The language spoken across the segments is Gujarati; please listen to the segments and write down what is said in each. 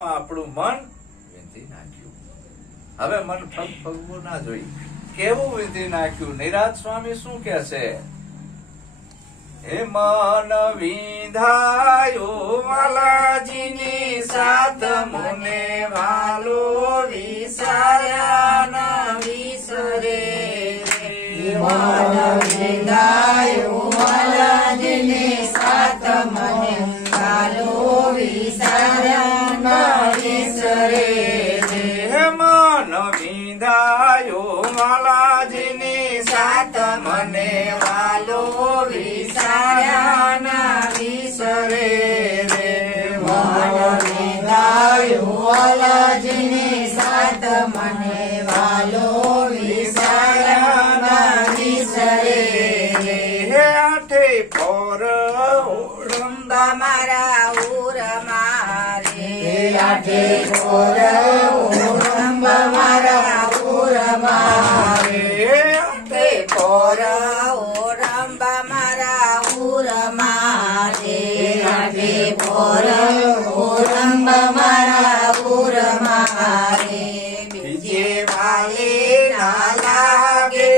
આપણું મન વિંધી નાખ્યું. હવે મન ફગવું ના જોઈ, કેવું વિંધી નાખ્યું. નિરાજ સ્વામી શું કે છે? હે મન વિંધાયો વાલાજીની સાથ મને વાલો વિસાર્યા ના વિસરે. મન વિંધાયો વાલાજીની સાથ મને વાલો વિસાર્યા ના વિસરે. મન વિંધાયો વાલાજીની સાથ મને વાલો વિસાર્યા ના વિસરે. મન વિંધાયો વાલાજીની સાથ મને વાલો વિસાર્યા ના વિસરે. હે આઠે પોર ઓળંબા મારા ઉર મારે આઠે પોર ઓળંબ મારા ઉર મારે આઠે પોર ઓળંબ મારા ઉર મારે આઠે પોર ઓળંબ મારા ઉર મારે. બીજે વાલે ના લાગે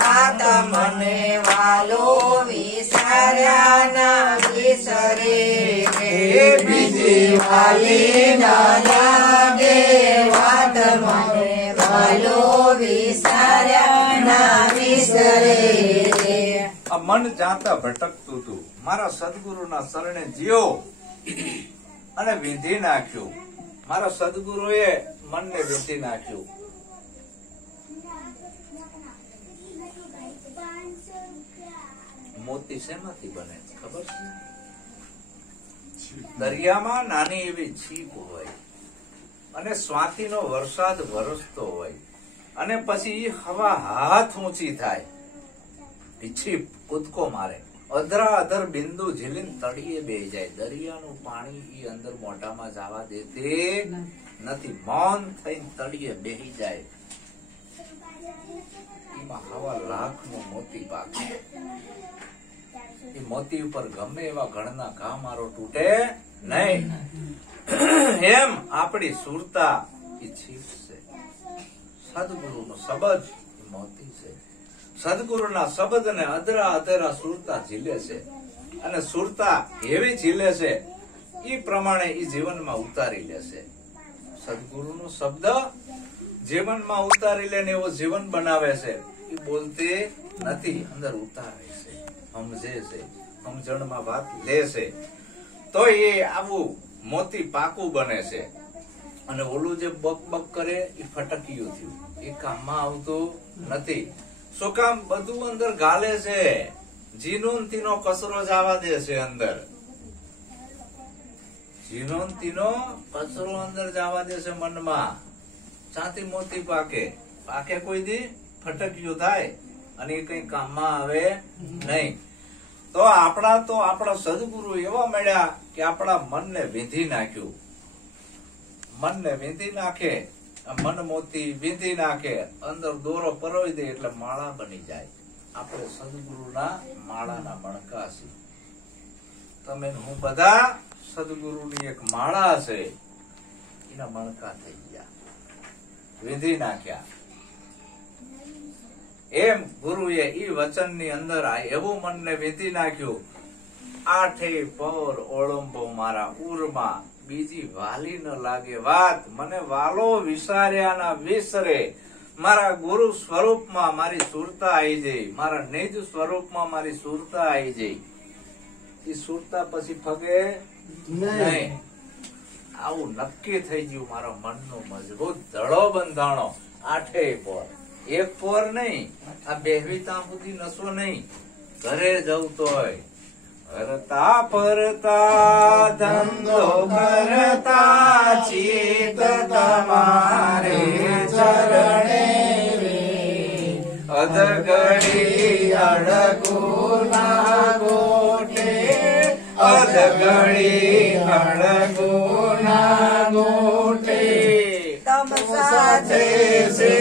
વાત મને વાલો વિસાર્યા ના વિસરે. બીજી વાલી ના લાગે વાત મને વાલો વિસાર્યા ના વિસરે. આ મન જાતા ભટકતું હતું, મારા સદગુરુના શરણે જીઓ અને વિંધી નાખ્યું. મારા સદગુરુએ મનને વિંધી નાખ્યું. મોતી શેમાંથી બને ખબર છે? દરિયામાં નાની એવી છીપ હોય અને સ્વાતિનો વરસાદ વરસતો હોય અને પછી હવા હાથ ઊંચી થાય, એ છીપ કૂદકો મારે, અધરા અધર બિંદુ ઝીલીને તળિયે બેહી જાય. દરિયાનું પાણી ઈ અંદર મોઢામાં જવા દેતી નથી, મૌન થઈને તળિયે બેહી જાય. એમાં હવા લાખનો મોતી પાકે. એ મોતી ઉપર ગમે એવા ઘણના ઘા મારો તૂટે નહીં. એમ આપણી સુરતા એ છીપ છે, સદગુરુનો શબ્દ મોતી છે. સદગુરુના શબ્દને અધરા અધરા સુરતા ઝીલે છે અને સુરતા એવી ઝીલે છે એ પ્રમાણે એ જીવનમાં ઉતારી લેશે. સદગુરુનો શબ્દ જીવનમાં ઉતારી લે ને એવો જીવન બનાવે છે. એ બોલતી નથી, અંદર ઉતારે છે, સમજે છે, સમજણમાં વાત લે છે, તો એ આવું મોતી પાકું બને છે. અને ઓલું જે બક બક કરે એ ફટકિયું થયું, એ કામમાં આવતું નથી. શું કામ? બધું અંદર ગાલે છે, જીનો તીનો કચરો જવા દે છે. અંદર જીનો તીનો કચરો અંદર જવા દે છે મનમાં. ચાંતી મોતી પાકે, પાકે કોઈ દી ફટક્યું થાય અને એ કઈ કામમાં આવે નહીં. તો આપણા સદગુરુ એવા મળ્યા કે આપણા મનને વિંધી નાખ્યું. મનને વિંધી નાખે, મન મોતી વિંધી નાખે, અંદર દોરો પરોવી દે એટલે માળા બની જાય. આપણે સદગુરુના માળાના મણકા છીએ. તમે હું બધા સદગુરુની એક માળા છે, એના મણકા થઈ ગયા, વિંધી નાખ્યા. એમ ગુરુએ ઈ વચનની અંદર એવું મનને વિંધી નાખ્યું. આઠે પર ઓળંબો મારા ઉરમાં, બીજી વાલી ન લાગે વાત મને વાલો વિસાર્યા ના વિસરે. મારા ગુરુ સ્વરૂપમાં મારી સુરતા આવી જઈ, મારા નિજ સ્વરૂપમાં મારી સુરતા આવી જઈ. એ સુરતા પછી ફગે નહીં. આવું નક્કી થઈ ગયું. મારો મનનો મજબૂત ધડો બંધાણો. આઠે પોર, એક પોર નહીં, આ બેહવી ત્યાં સુધી નસો નહીં. ઘરે જવું તોય ફરતા ફરતા ધંધો કરતા ચિત તમારે ચરણે અધગડી અડગુના ગોટે, અધગડી અડગુના ગોટે. તમ સાથે છે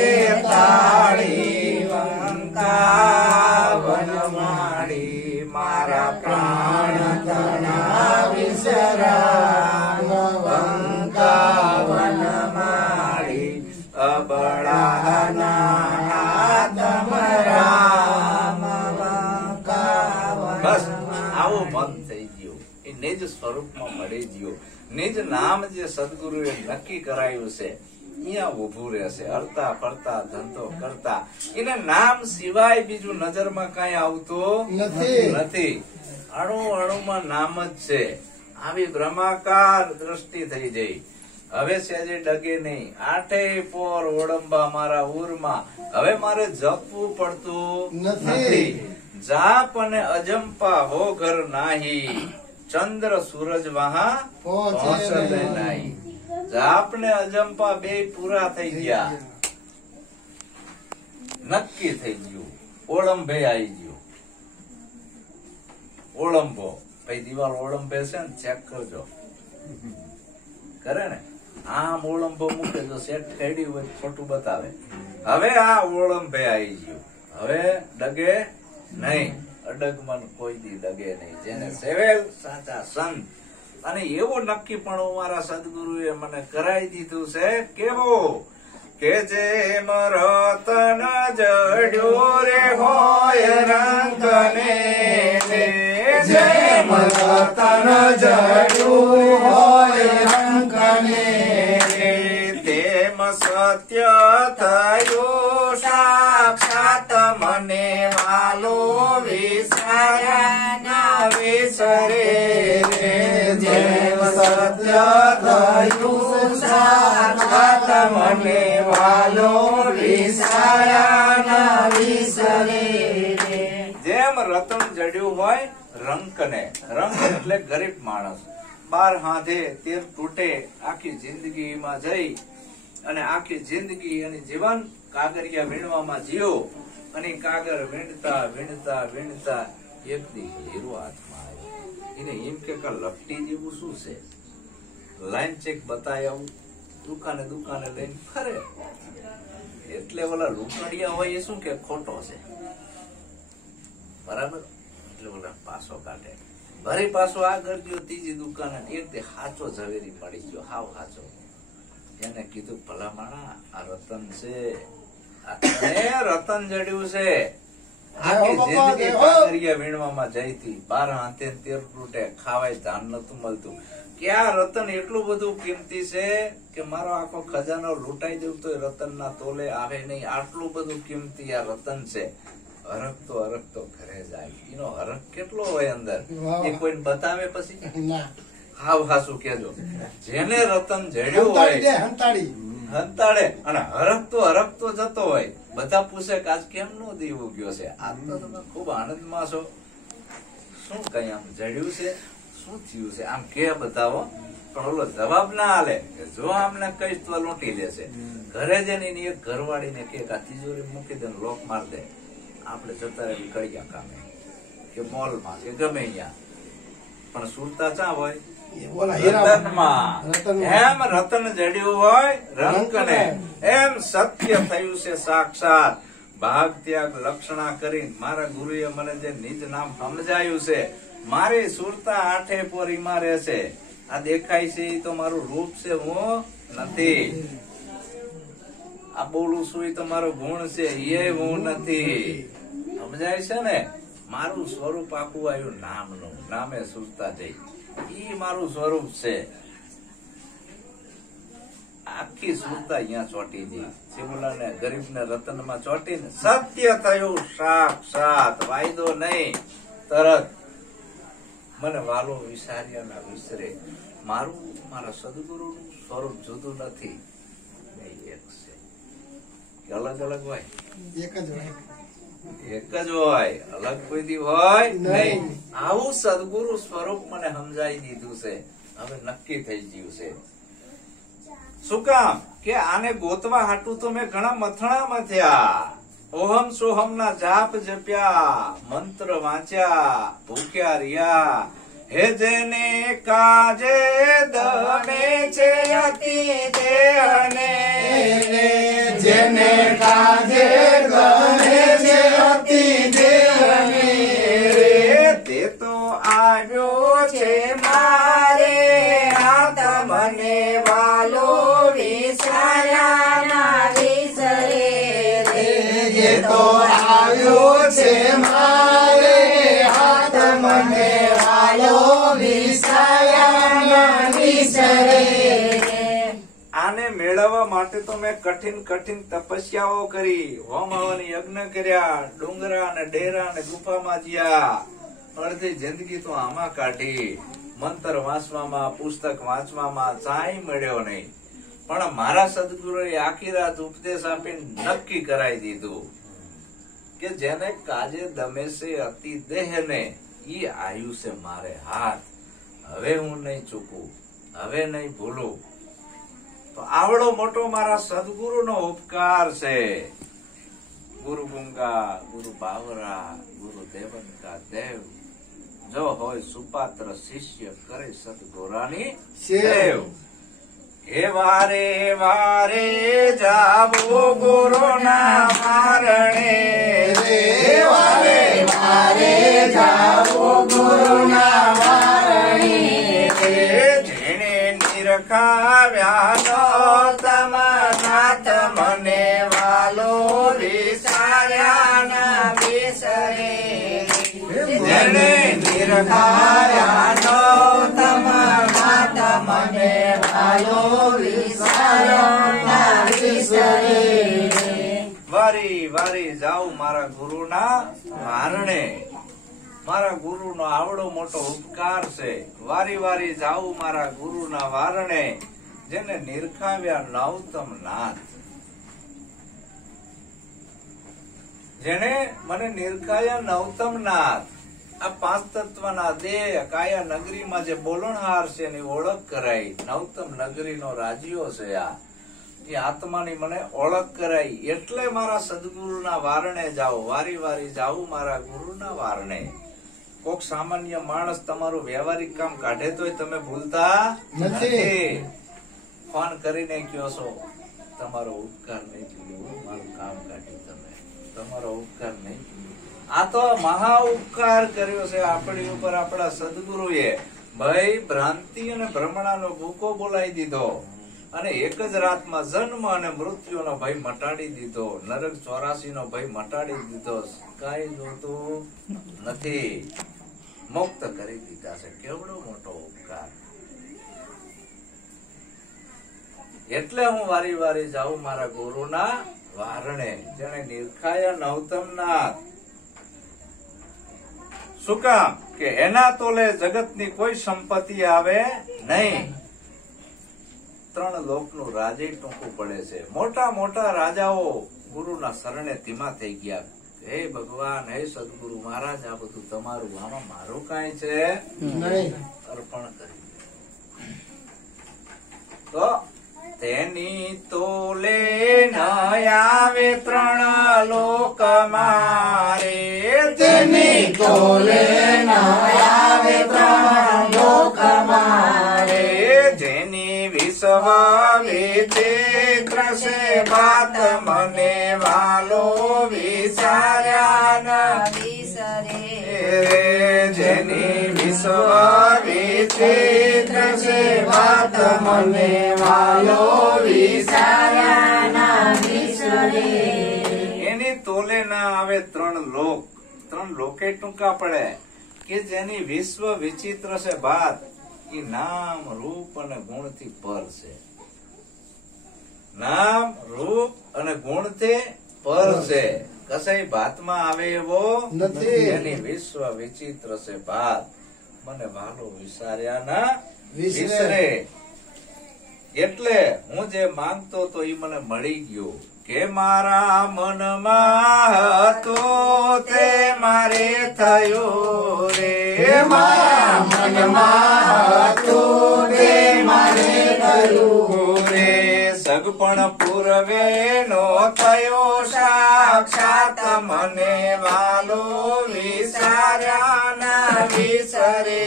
તાળી વંકા વનમાળી, મારા પ્રાણ તણા વિસરા વંકા સ્વરૂપમાં મળી ગયો. નિજ નામ જે સદગુરુએ નક્કી કરાયું છે અહીંયા ઉભું રહેશે. હરતા ફરતા ધંધો કરતા એને નામ સિવાય બીજું નજરમાં કઈ આવતું નથી. અણુ અણુમાં નામ જ છે. આવી બ્રહ્માકાર દ્રષ્ટિ થઈ જઈ. હવે સેજે ડગે નહીં. આઠે પોર ઓળંબા મારા ઉરમાં. હવે મારે જપવું પડતું નથી. જાપ અને અજંપા હો ઘર નાહી. ચંદ્ર સૂરજ વહા પહોંચે નહીં. જાપ ને અજંપા બે પૂરા થઈ ગયા. નક્કી થઈ ગયું. ઓળંબે આવી ગયું. ઓળંબો ભાઈ દિવાલ ઓળંબે છે ને ચેક કરજો. કરે ને આમ ઓળંબો મૂકે જો સેટ ખેડ્યું હોય ખોટું બતાવે. હવે આ ઓળંબે આવી ગયું. હવે ડગે નહીં. અડગમન કોઈ દી ડગે નહીં. જેને સેવેલ સાચા સંત. અને એવો નક્કી પણ મારા સદગુરુએ મને કરાવી દીધું છે. કેવો કે જેમ રતન જડ્યો રે હોય રંગને, જેમ રતન જડ્યું હોય રંગને, તેમ સત્ય થયું સાક્ષાત મને વાલો વિસર્યા ના વિસરે. જેમ સત્ય થયું સાક્ષાત મને વાલો વિસર્યા ના વિસરે. જેમ રતન જડ્યું હોય રંકને. રંક એટલે ગરીબ માણસ. 12 હાથે 13 તૂટે. આખી જિંદગીમાં જઈ અને આખી જિંદગી અને જીવન કાગરિયા વીણવામાં જીવો. અને કાગર વીણતા વીણતા વીણતા એક દી હીરો હાથમાં આવ્યો. એને એમ કે લપટી જેવું શું છે, લાઈન ચેક બતાય આવું. દુકાને દુકાને લઈને ફરે. એટલે ઓલા લુકડિયા હોય એ શું કે ખોટો છે, બરાબર. એટલે ઓલા પાછો કાઢે. ભરી પાછો આગળ ગયો ત્રીજી દુકાને. એક હાચો ઝવેરી મળી ગયો, હાવ હાચો. એને કીધું ભલા માણા આ રતન છે, રતન જડ્યું છે. આખી જિંદગી કાગરિયા વીણવામાં જઈતી. 12 હાથે 13 તૂટે. ખાવાય ધાન નતું મળતું. કે આ રતન એટલું બધું કિંમતી છે કે મારો આખો ખજાનો લૂંટાઈ દઉં તો રતન ના તોલે આવે નહીં. આટલું બધું કિંમતી આ રતન છે. હરખતો ઘરે જાય. એનો હરખ કેટલો હોય અંદર એ કોઈને બતાવે પછી? હાવ હાસું કેજો. જેને રતન જડ્યું હોય હંતાડે અને હરખતો જતો હોય. બધા પૂછે કે આજ કેમ નો દીવો ગયો છે? આજ તો તમે ખુબ આનંદમાં છો. શું કઈ આમ જડ્યું છે, શું થયું છે આમ કે બતાવો. પણ ઓલો જવાબ ના આલે. જો આમને કહીશ તો લૂંટી લેશે. ઘરે જઈને એક ઘરવાળીને કે આ તિજોરી મૂકી દે, લોક માર દે. આપણે જતા રહી કડિયા કામે કે મોલમાં કે ગમે અહીંયા. પણ સુરતા ચા હોય એમ રતન જડ્યું હોય રંકને. એમ સત્ય થયું છે સાક્ષાત. ભાગ ત્યાગ લક્ષણા કરી મારા ગુરુએ મને જે નિજ નામ સમજાયું છે. મારી સુરતા આઠે પોરીમાં રહેશે. આ દેખાય છે એ તો મારું રૂપ છે, હું નથી. આ બોલું છું એ તો મારો ગુણ છે, એ હું નથી. સમજાય છે ને? મારું સ્વરૂપ આખું આવ્યું નામનું. નામે સુરતા જઈ ઈ મારું સ્વરૂપ છે. આખી સુરતા અહીંયા ચોટી ગઈ. શિવલા ને ગરીબ ને રતન માં ચોટીને સત્ય થયું સાક્ષાત. વાયદો નહીં, તરત. મને વાલો વિસાર્યા ના વિસરે. મારું મારા સદગુરુ નું સ્વરૂપ જુદું નથી. એક છે, અલગ અલગ હોય? એક જ હોય, અલગ કોઈ દી હોય નહીં. આવું સદગુરુ સ્વરૂપ મને સમજાઈ દીધું છે. હવે નક્કી થઈ ગયું છે. શું કામ કે આને ગોતવા હાટું તો મેં ઘણા મથણામાં થયા. ઓહમ સોહમ ના જાપ જપ્યા, મંત્ર વાંચ્યા, ભૂખ્યા રહ્યા. હે જેને કાજે દમે છે અતિ દેહને, જેને કાજે દમે છે અતિ દેહને, તે તો આવ્યો છે મારે હાથ મને વાલો વિસર્યા ના વિસરે. એ તો આવ્યો છે મારે હાથ મને વાલો વિસર્યા આને મેળવવા માટે તો મેં કઠિન કઠિન તપસ્યાઓ કરી, હોમ હવન યજ્ઞ કર્યા, ડુંગરા અને ડેરા અને ગુફામાં જ્યા, અડધી જિંદગી તો આમાં કાઢી, મંત્ર વાંચવામાં, પુસ્તક વાંચવામાં ચાય મળ્યો નહીં. પણ મારા સદગુરુએ આખી રાત ઉપદેશ આપીને નક્કી કરાવી દીધું કે જેને કાજે દમે છે અતિ દેહ ને ઈ આયુ છે મારે હાથ. હવે હું નહીં ચૂકું, હવે નહીં ભૂલું. તો આવડો મોટો મારા સદગુરુનો ઉપકાર છે. ગુરુ ગુંગા, ગુરુ બાવરા, ગુરુ દેવનકા દેવ, જો હોય સુપાત્ર શિષ્ય કરે સદગોરાની સેવ. હે વારે વારે જાવો ગુરુના વારણે, વારે વારે જાવો ગુરુના વારણે, જેણે નિરખાવ્યા નાથ મને વાલો વિસાર્યા ના વિસરે. જેણે નિરખાવ્યા નાથ મને વાલો વિસાર્યા ના વિસરે. વારી વારી જાઉં મારા ગુરુના વારણે. મારા ગુરુનો આવડો મોટો ઉપકાર છે. વારી વારી જાઉં મારા ગુરુના વારણે, જેને નિરખાવ્યા નવતમ નાથ. જેને મને નિરખાયા નવતમ નાથ. આ પાંચ તત્વના દેહ કાયા નગરીમાં જે બોલણહાર છે એની ઓળખ કરાઈ. નવતમ નગરીનો રાજ્યો છે આ. એ આત્માની મને ઓળખ કરાઈ. એટલે મારા સદગુરુના વારણે જાઓ, વારી વારી જાઉં મારા ગુરુના વારણે. કોક સામાન્ય માણસ તમારું વ્યવહારિક કામ કાઢે તોય તમે ભૂલતા નથી. ફોન કરીને કયો છો તમારો ઉપકાર નહીં થયો, મારું કામ કાઢ્યું તમે, તમારો ઉપકાર નહીં થયો. આ તો મહા ઉપકાર કર્યો છે આપણી ઉપર આપણા સદગુરુએ. ભય ભ્રાંતિ અને ભ્રમણાનો ભૂકો બોલાવી દીધો અને એક જ રાતમાં જન્મ અને મૃત્યુનો ભય મટાડી દીધો, નરક 84 નો ભય મટાડી દીધો. કઈ જોતું નથી, મુક્ત કરી દીધા છે. કેવડો મોટો ઉપકાર. એટલે હું વારી વારી જાઉં મારા ગુરુના વારણે, જેને નિરખાયા નવતમ નાથ. શું કામ? કે એના તોલે જગતની કોઈ સંપત્તિ આવે નહીં. 3 લોકનું રાજે ટૂંકું પડે છે. મોટા મોટા રાજાઓ ગુરુના શરણે ધીમા થઈ ગયા. હે ભગવાન, હે સદગુરુ મહારાજ, આ બધું તમારું, આમાં મારું કઈ છે નહીં. અર્પણ કરી તો તેની તોલે ન આવે 3 લોક મારે. તેની તોલે ન આવે 3 લોક મારે. જેની વિશ્વ વિચિત્ર છે વાત મને વાલો વિસાર્યા ના વિસરે. જેની વિશ્વ વિચિત્ર છે વાત મને વાલો વિસાર્યા ના વિસરે. એની તોલે ના આવે 3 લોક. 3 લોકે ટૂંકા પડે કે જેની વિશ્વ વિચિત્ર છે વાત. એ નામ રૂપ અને ગુણ થી પર છે. નામ રૂપ અને ગુણ થી પર છે. કસાઈ ભાતમાં આવે એવો નથી. એની વિશ્વ વિચિત્ર છે ભાત મને વાલો વિસાર્યા ના વિસરે. એટલે હું જે માંગતો તો એ મને મળી ગયો. કે મારા મનમાં હતો તે મારે થયો રે. મારા મનમાં હતું તે મારે થયું રે. સગપણ પૂર્વે નો થયો સાક્ષાત મને વાલો વિસાર્યા ના વિસરે.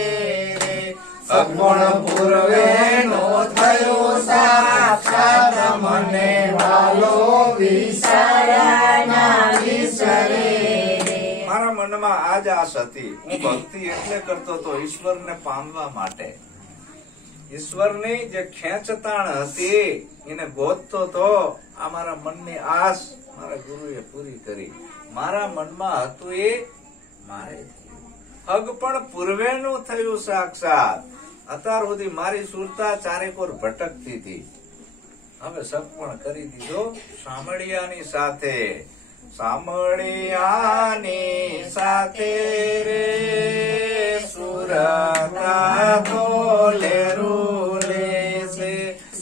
સગપણ પૂર્વે નો થયો સાક્ષાત મને વાલો વિસાર્યા ના વિસરે. મારા મનમાં આજ આશ હતી. હું ભક્તિ એટલે કરતો તો ઈશ્વરને પામવા માટે. ઈશ્વરની જે ખેંચતાણ હતી એને ગોતતો તો. આ મારા મનની આશ મારા ગુરુએ પૂરી કરી. મારા મનમાં હતું એ મારે થયું. હગ પણ પૂર્વેનું થયું સાક્ષાત. અત્યાર સુધી મારી સુરતા ચારેકોર ભટકતી હતી, હવે સગપણ કરી દીધો સામળિયાની સાથે. સામળિયાની સાથે રે સુરતા તો લેરું લેશે.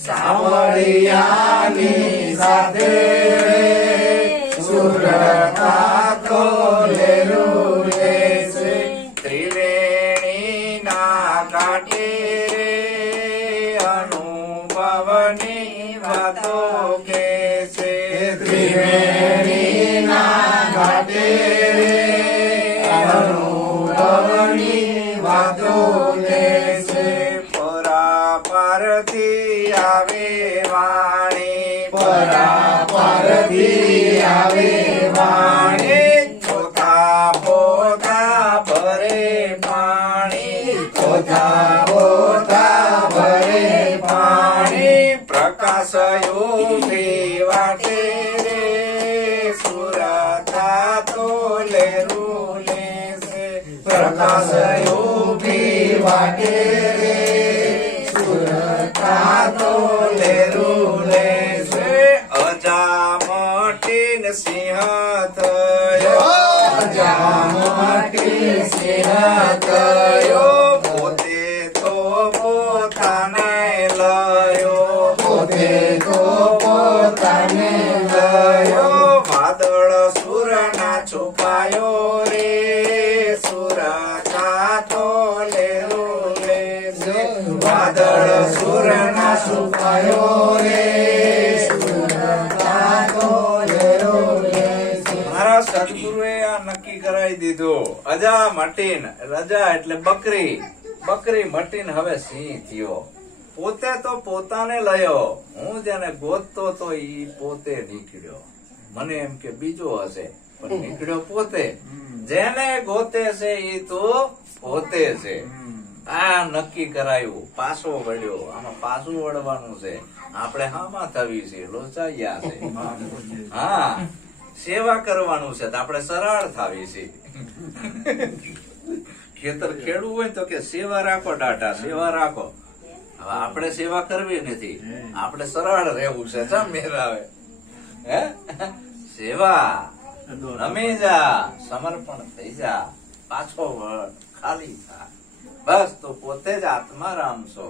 સામળિયાની સાથે સુરતા તો લેરું લેશે. ત્રિવેણીના કાંઠે રે અનુભવની વાતો કહેશે. ત્રિવેણીના ઘાટે અનુભવની વાતો લેશે. પરાપરથી આવે વાણી, પરાપરથી આવે વાણી, પોતા પોતા ભરે પાણી. પોતા પોતા ભરે પાણી. પ્રકાશ યોગી વાટે રે સુરતા તો લેરું લેશે. પ્રકાશ યોગી વાટે સુરતા તો લેરું લેશે. અજામટીન સિંહ થયો, અજામટી સિંહ થયો. પોતે તો પોતાને લયો, પોતે તો પોતાને લયો. વાદળ સુરના છુપાયો રે સુરતા તો લેરું લેશે. વાદળ સુરના છુપાયો રે સુરતા તો લેરું લેશે. મારા સદગુરુએ આ નક્કી કરાવી દીધું. અજા મટીન, રજા એટલે બકરી, બકરી મટીન હવે સિંહ થયો. પોતે તો પોતાને લયો, હું જેને ગોતતો તો ઈ પોતે નીકળ્યો. મને એમ કે બીજો હશે, પણ નીકળ્યો પોતે. જેને ગોતે છે ઈ તો પોતે છે. આ નક્કી કરાયું, પાછો વળ્યો. આમાં પાછું વળવાનું છે. આપણે હામાં થવી છે, લોચાયા છે. હા, સેવા કરવાનું છે, તો આપણે સરળ થાવી છે. ખેતર ખેડવું હોય તો કે સેવા રાખો ડાટા, સેવા રાખો. હવે આપણે સેવા કરવી નથી, આપણે સરળ રહેવું છે. જા મેર આવે હે સેવા, નમી જા, સમર્પણ થઈ જા, પાછો વળ, ખાલી થા. બસ તો પોતે જ આત્મારામ છો,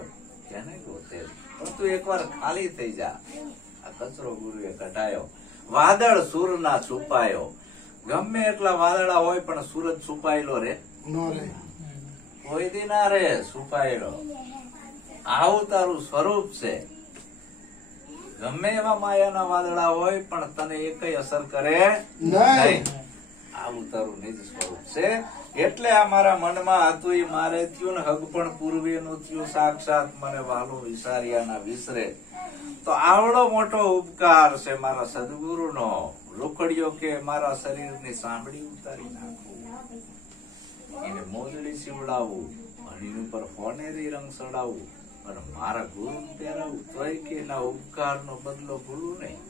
તેને પોતે જ. પણ તું એકવાર ખાલી થઈ જા. આ કચરો ગુરુએ કઢાયો. વાદળ સૂરના છુપાયો. ગમે એટલા વાદળા હોય પણ સૂરજ છુપાયેલો રે કોઈ દી ના રે, છુપાયેલો. આવું તારું સ્વરૂપ છે. ગમે એવા માયાના વાદળા હોય પણ તને એકય અસર કરે નહીં. આવું તારું નિજ સ્વરૂપ છે. એટલે આ મારા મનમાં હતું ઈ મારે થયું ને હગ પણ પૂર્વેનું થયું. સાક્ષાત મને વાલો વિસાર્યાના વિસરે. તો આવડો મોટો ઉપકાર છે મારા સદગુરુનો. રોકડિયો કે મારા શરીરની સાંભળી ઉતારી નાખવું, એને મોજડી સીવડાવવું, અને એની ઉપર ફોનેરી રંગ ચડાવવું, અને મારા ગુરુ પહેરાવું, તોય કે એના ઉપકારનો બદલો ભૂલું નહીં.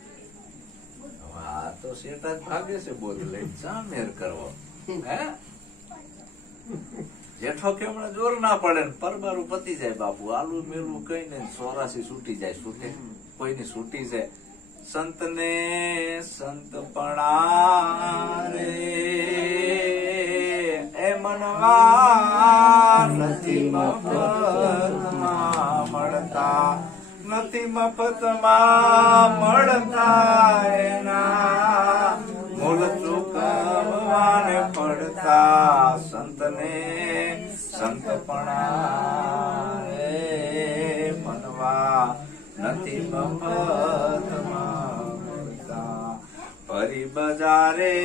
આ તો શેઠા જ ભાગે છે બોધ લઈને જામેર કરવો. હે જેઠો કેમણે જોર ના પડે ને પરબારું પતી જાય બાપુ. આલુ મેલું કઈ ને 84 છૂટી જાય. છૂટે કોઈની છૂટી છે. સંતને સંતપણા રે એ મનવા નથી મફતમાં મળતા, નથી મફતમાં મળતા. એના મૂળ ચૂકવવાને પડતા. સંતને સંતપણા રે મનવા નથી મફતમાં મળતા. ફરી બજારે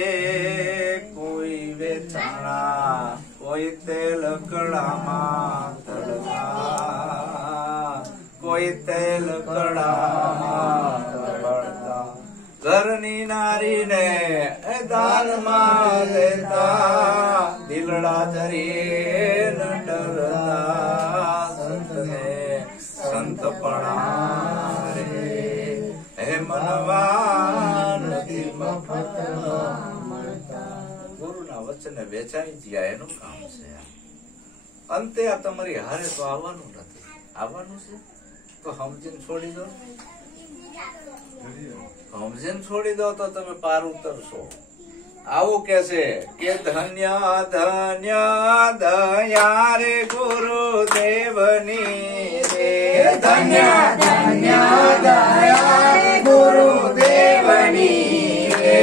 કોઈ વેચાણા, કોઈ તેલ કડામાં તળતા, કોઈ તેલ કડામાં તળતા. ઘરની નારીને દાનમાં દેતા, દિલડા જરી ન ડરતા. સંતને સંતપણા રે હે મનવા નથી મફતમાં મળતા. ગુરુના વચને વેચાઈ ગયા એનું કામ છે. અંતે આ તમારી હારે તો આવવાનું નથી. આવવાનું છે તો સમજીને છોડી દો. સમજીને છોડી દો તો તમે પાર ઉતરશો. આવું કે છે કે ધન્ય ધન્ય દયા રે ગુરુદેવની રે. ધન્ય ધન્ય દયા રે ગુરુદેવની રે.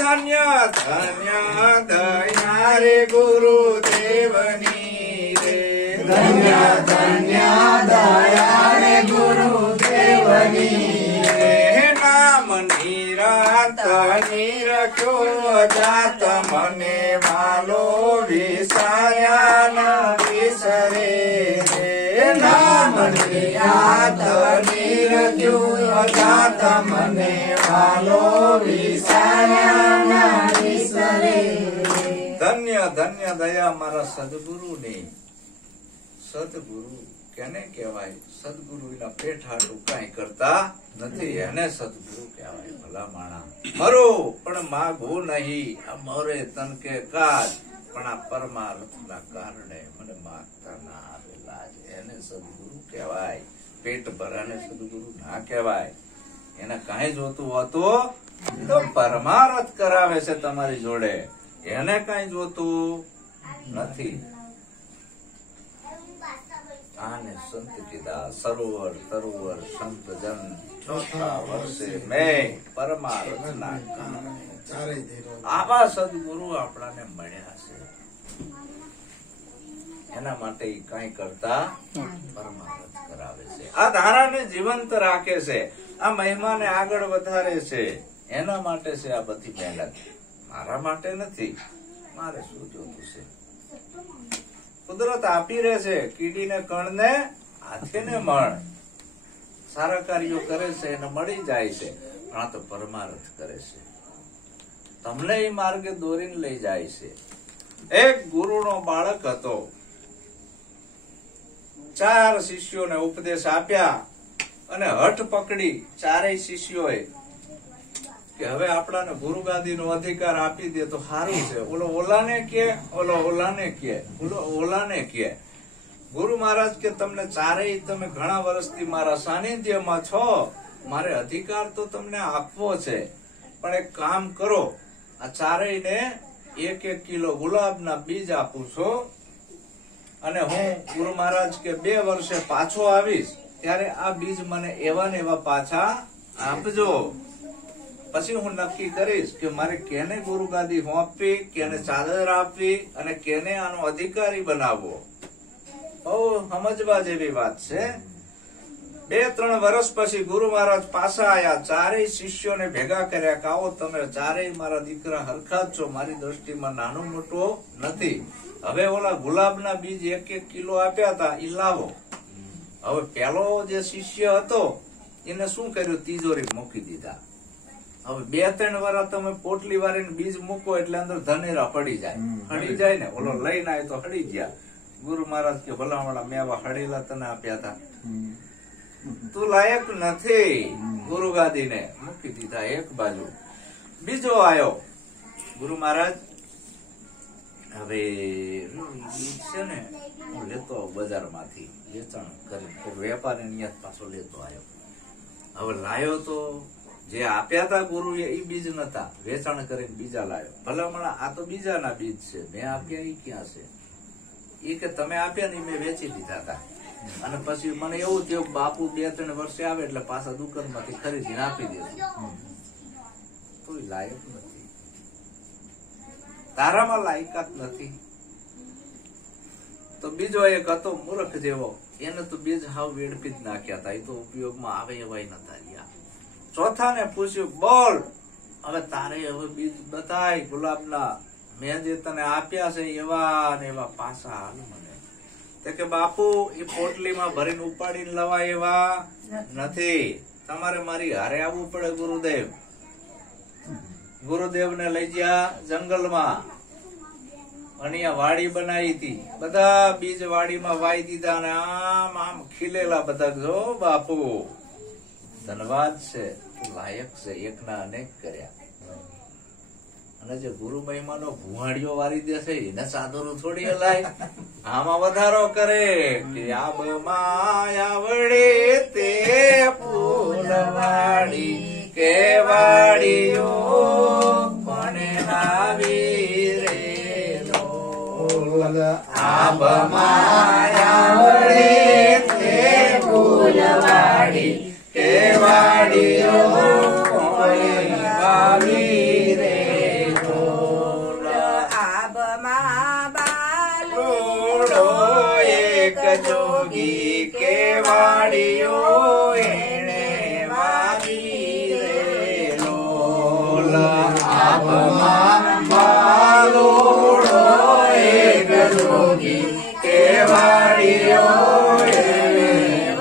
ધન્ય ધન્ય દયા રે ગુરુદેવની રે. ધન્ય ધન્ય દયા રે ગુરુદેવની રે. નામ નિરાંત નિરખ્યો જાત મને વાલો વિસાયા ન વિસરે રે. નામ નિરાંત નિરખ્યો જાત મને વાલો વિસાયા ન વિસરે. ધન્ય ધન્ય દયા મારા સદગુરુની. સદગુરુ કેને કહેવાય? સદગુરુ એના પેટ હાટું કઈ કરતા નથી, એને સદગુરુ કહેવાય. ભલા માણા મરો પણ માગવું નહીં, આ મોરે તન કે કાજ, પણ આ પરમાર્થના કારણે મને માગતા ના આવેલા છે, એને સદગુરુ કહેવાય. પેટ ભરાને સદગુરુ ના કહેવાય. એને કાંઈ જોતું હોતું તો પરમાર્થ કરાવે છે તમારી જોડે, એને કાંઈ જોતું નથી. આને સંત કીધા સરોવર તરોવર સંત જન, ચોથા વર્ષે મેં પરમાર્થના કારણે. આવા સદગુરુ આપણાને મળ્યા છે, એના માટે કઈ કરતા પરમાર્થ કરાવે છે. આ ધારાને જીવંત રાખે છે, આ મહિમાને આગળ વધારે છે, એના માટે છે આ બધી મહેનત. મારા માટે નથી. મારે શું જોતું છે? કુદરત આપી રહે છે. કીડીને કણને હાથેને મળ. સારા કાર્યો કરે છે એને મળી જાય છે, પણ આ તો પરમાર્થ કરે છે. તમને એ માર્ગે દોરીને લઈ જાય છે. એક ગુરુનો બાળક હતો, 4 શિષ્યોને ઉપદેશ આપ્યા અને હઠ પકડી ચારેય શિષ્યોએ કે હવે આપણાને ગુરુ ગાદીનો અધિકાર આપી દે તો સારું છે. ઓલો ઓલાને કે, ઓલો ઓલાને કે, ઓલો ઓલાને કે. ગુરુ મહારાજ કે તમને ચારેય તમે ઘણા વર્ષથી મારા સાનિધ્યમાં છો, મારે અધિકાર તો તમને આપવો છે, પણ એક કામ કરો, આ ચારેયને 1-1 કિલો ગુલાબના બીજ આપું છું, અને હું ગુરુ મહારાજ કે 2 વર્ષે પાછો આવીશ ત્યારે આ બીજ મને એવા ને એવા પાછા આપજો. પછી હું નક્કી કરીશ કે મારે કેને ગુરુ ગાદી સોંપવી, કેને ચાદર આપવી અને કેને આનો અધિકારી બનાવવો. બહુ સમજવા જેવી વાત છે. 2-3 વર્ષ પછી ગુરુ મહારાજ પાછા આયા, ચારેય શિષ્યોને ભેગા કર્યા કે આવો તમે ચારેય મારા દીકરા હરખા જ છો, મારી દ્રષ્ટિમાં નાનો મોટો નથી. હવે ઓલા ગુલાબના બીજ 1-1 કિલો આપ્યા હતા એ લાવો. હવે પેલો જે શિષ્ય હતો એને શું કર્યું? તિજોરી મૂકી દીધા. હવે 2-3 વાર તમે પોટલી વાળીને બીજ મૂકો એટલે અંદર ધનેરા પડી જાય, હળી જાય ને. ઓલો લઈને આવ્યો તો હળી ગયા. ગુરુ મહારાજ કે ભલામણા મેવા હળેલા તને આપ્યા હતા, તું લાયક નથી. ગુરુ ગાદીને મૂકી દીધા એક બાજુ. બીજો આયો ગુરુ મહારાજ, હવે બીજ છે ને હું લેતો બજારમાંથી વેચાણ કરીને, વેપારી નિયત પાછો લેતો આવ્યો. હવે લાયો તો જે આપ્યા હતા ગુરુ એ બીજ નતા, વેચાણ કરીને બીજા લાયો. ભલામણા આ તો બીજાના બીજ છે, મેં આપ્યા એ ક્યાં છે? એ કે તમે આપ્યા ને મેં વેચી દીધા હતા. અને પછી મને એવું થયું બાપુ 2-3 વર્ષે આવે એટલે પાછા દુકાનમાંથી ખરીદીને આપી દેજો. તો લાયક નથી, તારામાં લાયકાત નથી. તો બીજો એક હતો મૂર્ખ જેવો, એને તો બીજ હાવ વેડફી જ નાખ્યા હતા, એ તો ઉપયોગમાં આવે એવાય નતા રહ્યા. ચોથાને પૂછ્યું બોલ હવે તારે હવે બીજ બતાય ગુલાબના, મેં જે તને આપ્યા છે એવા ને એવા પાછા હાલ મને. તો કે બાપુ એ પોટલીમાં ભરીને ઉપાડીને લવાય એવા નથી, તમારે મારી હારે આવવું પડે. ગુરુદેવને લઈ ગયા જંગલમાં, અને અહીંયા વાડી બનાવી હતી, બધા બીજ વાડીમાં વાઈ દીધા અને આમ આમ ખીલેલા બધા. જો બાપુ ધનવાદ છે, લાયક છે, એકના અનેક કર્યા. અને જે ગુરુ મહિમાનો ભુવાડીઓ વારી દેશે એને સાધુરું થોડી હલાય. આમાં વધારો કરે કે આબમાં આવડે તે ફૂલવાડી કેવાડીઓ કોને વાવી રે લોલ. આબમાં આવડે તે ફૂલવાડી કેવાડીઓ કોને વાવી રે લોલ. આબમાં બાલોડો એક જોગી કેવાડીઓ એને વાવી રે લોલ. આબમાં બાલોડો એક જોગી કેવાડીઓ એને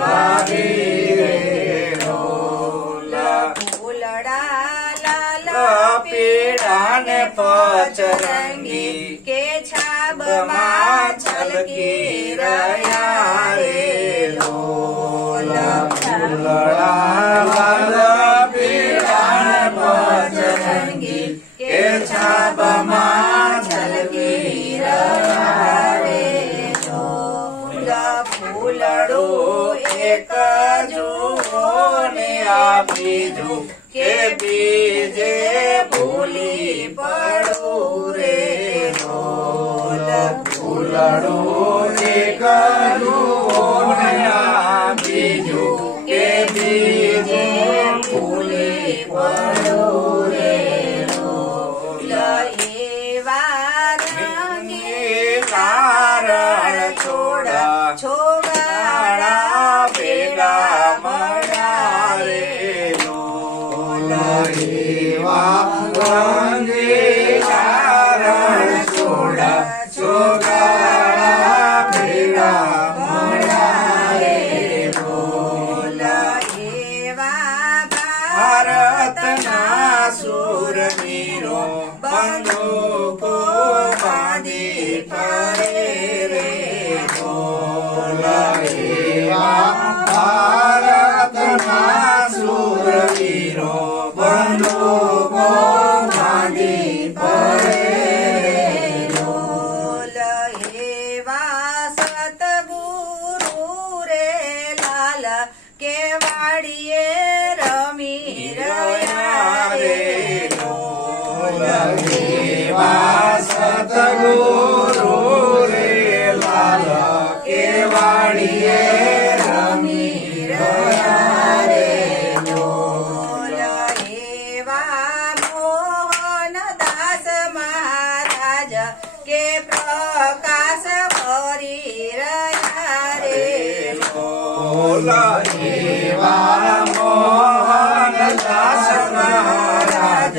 વાવી રે લોલ. ફૂલડા લાલ પીડા ને પચરંગી કે છાબમાં છલકી રહ્યા રે લોલ. ફૂલડા લાલ પીડા ને પચરંગી કે છાબમાં છલકી રહ્યા રે લોલ. ફૂલડું એક જુઓ ને આ બીજું કે બીજે ભૂલી પડું રે લોલ. ફૂલડું એક જુઓ ને આ બીજું કે બીજે ભૂલી પડું રે લોલ. એવા રંગી કારણ છોડા છોગાડા ભેગા મળ્યા રે લોલ. એવા રંગી કારણ છોડા છોગાડા ભેગા મળ્યા રે લોલ. એવા ભારતના સુરવીરો બંદૂકો બાંધી ફરે રે લોલ. એવા ભારતના સુરવીરો બંદૂકો બાંધી ફરે રે લોલ. એવા સતગુરુ રે લાલ કેવાડીએ રમી રહ્યા રે લોલ. એવા સતગુરુ રે લાલ કેવાડીએ રમી રહ્યા રે લોલ. એવા મોહનદાસ મહારાજ કે પ્રકાશ કરી રહ્યા રે લોલ. એવા મોહનદાસ મહારાજ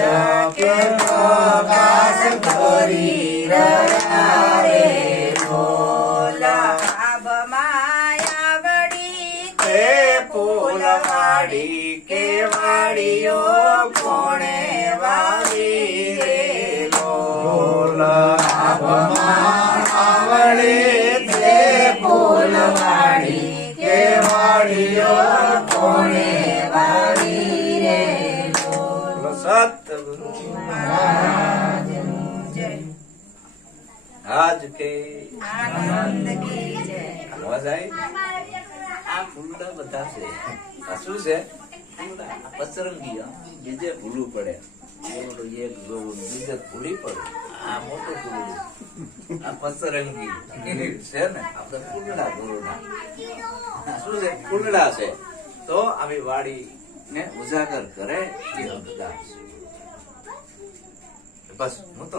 કે પ્રકાશ કરી રહ્યા રે લોલ. આબમાં આવડી તે ફૂલવાડી કેવાડીઓ કોણે વાવી રે લોલ. આબમાં આવડે તે ફૂલવાડી કેવાડીઓ કોણે વાવી રે લોલ. સતગુરુ મહારાજનું જય. આજ કે આનંદ કી જય. અવાજ આવી? આ ફૂલડા બધા છે. આ શું છે? ફૂલડા. આ પચરંગી બીજે ભૂલવું પડે. ઓલું એક જોવું બીજે ભૂલી પડે. આ મોટું ફૂલડું. આ પચરંગી છે ને આપણે ફૂલડા ગુરુના. શું છે? ફૂલડા છે. તો આવી વાડી ને ઉજાગર કરે એ બધા બસ હું તો